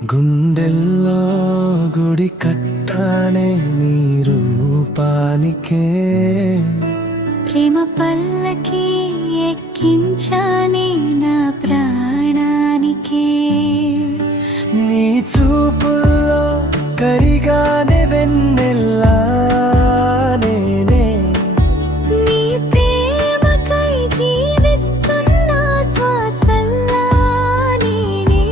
గుండెల్లో గుడి కట్టానే నీ రూపానికే, ప్రేమ పల్లకి ఎక్కించానే నా ప్రాణానికే. నీ చూపుల్లో కరిగానే వెన్నెల్లా నేనే, నీ ప్రేమకై జీవిస్తున్న శ్వాసల్లా నేనే.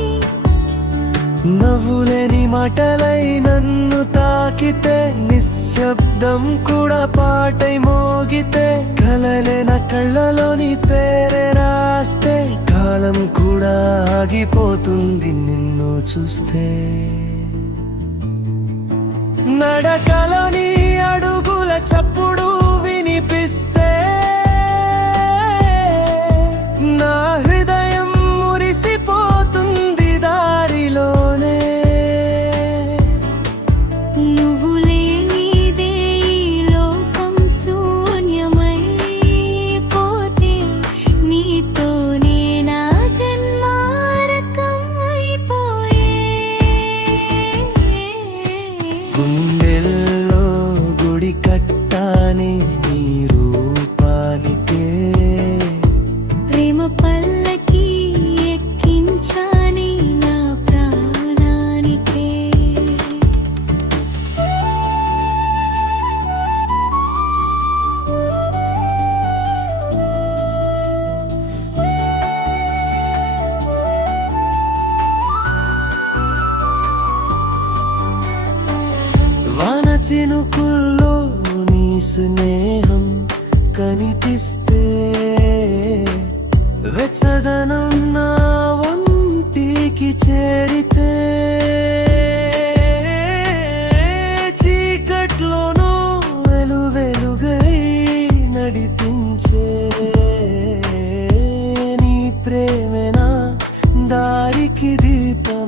నవ్వులేని మాటలై నన్ను తాకితే, నిశ్శబ్దం కూడా పాటై మోగితే, కలలేన కళ్ళలోని పేరే రాస్తే, కాలం కూడా ఆగిపోతుంది నిన్ను చూస్తే. నడకలోని అడుగుల చప్పుడు వినిపిస్తే, నా హృదయం మురిసిపోతుంది దారిలోనే. నువ్వు లేనిదే ఈ లోకం శూన్యమైపోతే, నీతోనే నా జన్మారకం అయిపోయే. గుండెల్లో గుడి కట్టానే నీ రూపానికే, ప్రేమ పల్లకి ఎక్కించానే నా ప్రాణానికే. వాన చినుకుల్లో నీ స్నేహం కనిపిస్తే, వెచ్చదనం నా ఒంటికి చేరితే, చీకట్లోనూ వెలుగై నడిపించే, నీ ప్రేమే నా దారికి దీపం.